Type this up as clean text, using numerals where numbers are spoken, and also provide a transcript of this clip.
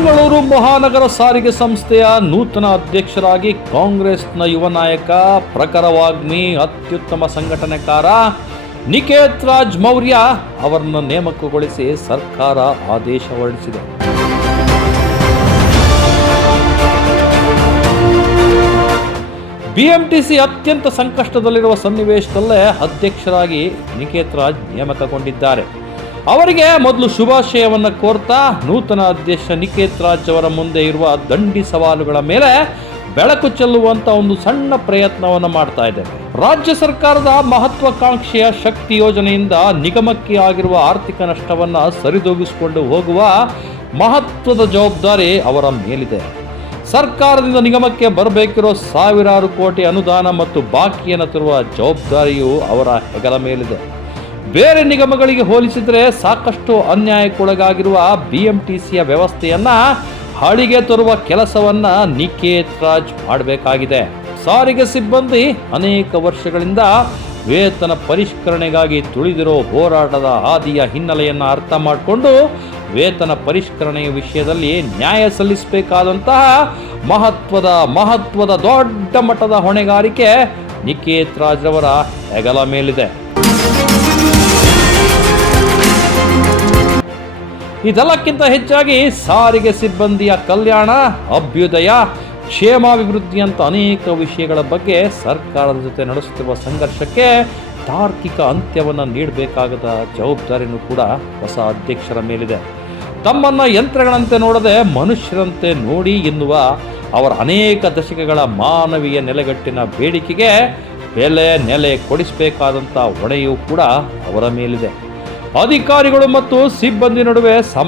ಮಂಗಳೂರು ಮಹಾನಗರ ಸಾರಿಗೆ ಸಂಸ್ಥೆಯ ನೂತನ ಅಧ್ಯಕ್ಷರಾಗಿ ಕಾಂಗ್ರೆಸ್ನ ಯುವ ನಾಯಕ ಪ್ರಖರವಾಗ್ಮಿ ಅತ್ಯುತ್ತಮ ಸಂಘಟನೆಕಾರ ನಿಕೇತ್ ರಾಜ್ ಮೌರ್ಯ ಅವರನ್ನು ನೇಮಕಗೊಳಿಸಿ ಸರ್ಕಾರ ಆದೇಶ ಹೊರಡಿಸಿದೆ. ಬಿಎಂಟಿಸಿ ಅತ್ಯಂತ ಸಂಕಷ್ಟದಲ್ಲಿರುವ ಸನ್ನಿವೇಶದಲ್ಲೇ ಅಧ್ಯಕ್ಷರಾಗಿ ನಿಕೇತ್ ರಾಜ್ ನೇಮಕಗೊಂಡಿದ್ದಾರೆ. ಅವರಿಗೆ ಮೊದಲು ಶುಭಾಶಯವನ್ನು ಕೋರ್ತಾ ನೂತನ ಅಧ್ಯಕ್ಷ ನಿಕೇತ್ ರಾಜ್ ಅವರ ಮುಂದೆ ಇರುವ ದಂಡಿ ಸವಾಲುಗಳ ಮೇಲೆ ಬೆಳಕು ಚೆಲ್ಲುವಂತ ಒಂದು ಸಣ್ಣ ಪ್ರಯತ್ನವನ್ನು ಮಾಡ್ತಾ ಇದ್ದಾರೆ. ರಾಜ್ಯ ಸರ್ಕಾರದ ಮಹತ್ವಾಕಾಂಕ್ಷೆಯ ಶಕ್ತಿ ಯೋಜನೆಯಿಂದ ನಿಗಮಕ್ಕೆ ಆಗಿರುವ ಆರ್ಥಿಕ ನಷ್ಟವನ್ನು ಸರಿದೂಗಿಸಿಕೊಂಡು ಹೋಗುವ ಮಹತ್ವದ ಜವಾಬ್ದಾರಿ ಅವರ ಮೇಲಿದೆ. ಸರ್ಕಾರದಿಂದ ನಿಗಮಕ್ಕೆ ಬರಬೇಕಿರೋ ಸಾವಿರಾರು ಕೋಟಿ ಅನುದಾನ ಮತ್ತು ಬಾಕಿಯನ್ನು ತರುವ ಜವಾಬ್ದಾರಿಯು ಅವರ ಹೆಗಲ ಮೇಲಿದೆ. ಬೇರೆ ನಿಗಮಗಳಿಗೆ ಹೋಲಿಸಿದರೆ ಸಾಕಷ್ಟು ಅನ್ಯಾಯಕ್ಕೊಳಗಾಗಿರುವ ಬಿಎಂಟಿಸಿಯ ವ್ಯವಸ್ಥೆಯನ್ನ ಹಳಿಗೆ ತರುವ ಕೆಲಸವನ್ನ ನಿಕೇತ್ ರಾಜ್ ಮಾಡಬೇಕಾಗಿದೆ. ಸಾರಿಗೆ ಸಿಬ್ಬಂದಿ ಅನೇಕ ವರ್ಷಗಳಿಂದ ವೇತನ ಪರಿಷ್ಕರಣೆಗಾಗಿ ತುಳಿದಿರೋ ಹೋರಾಟದ ಹಾದಿಯ ಹಿನ್ನೆಲೆಯನ್ನು ಅರ್ಥ ಮಾಡಿಕೊಂಡು ವೇತನ ಪರಿಷ್ಕರಣೆಯ ವಿಷಯದಲ್ಲಿ ನ್ಯಾಯ ಸಲ್ಲಿಸಬೇಕಾದಂತಹ ಮಹತ್ವದ ದೊಡ್ಡ ಮಟ್ಟದ ಹೊಣೆಗಾರಿಕೆ ನಿಕೇತ್ ರಾಜ್ ರವರ ಹೆಗಲ ಮೇಲಿದೆ. ಇದೆಲ್ಲಕ್ಕಿಂತ ಹೆಚ್ಚಾಗಿ ಸಾರಿಗೆ ಸಿಬ್ಬಂದಿಯ ಕಲ್ಯಾಣ, ಅಭ್ಯುದಯ, ಕ್ಷೇಮಾಭಿವೃದ್ಧಿ ಅಂತ ಅನೇಕ ವಿಷಯಗಳ ಬಗ್ಗೆ ಸರ್ಕಾರದ ಜೊತೆ ನಡೆಸುತ್ತಿರುವ ಸಂಘರ್ಷಕ್ಕೆ ತಾರ್ಕಿಕ ಅಂತ್ಯವನ್ನು ನೀಡಬೇಕಾದ ಜವಾಬ್ದಾರಿನೂ ಕೂಡ ಹೊಸ ಅಧ್ಯಕ್ಷರ ಮೇಲಿದೆ. ತಮ್ಮನ್ನ ಯಂತ್ರಗಳಂತೆ ನೋಡದೆ ಮನುಷ್ಯರಂತೆ ನೋಡಿ ಎನ್ನುವ ಅವರ ಅನೇಕ ದಶಕಗಳ ಮಾನವೀಯ ನೆಲೆಗಟ್ಟಿನ ಬೇಡಿಕೆಗೆ ನೆಲೆ ಕೊಡಿಸಬೇಕಾದಂಥ ಹೊಣೆಯೂ ಕೂಡ ಅವರ ಮೇಲಿದೆ. ಅಧಿಕಾರಿಗಳು ಮತ್ತು ಸಿಬ್ಬಂದಿ ನಡುವೆ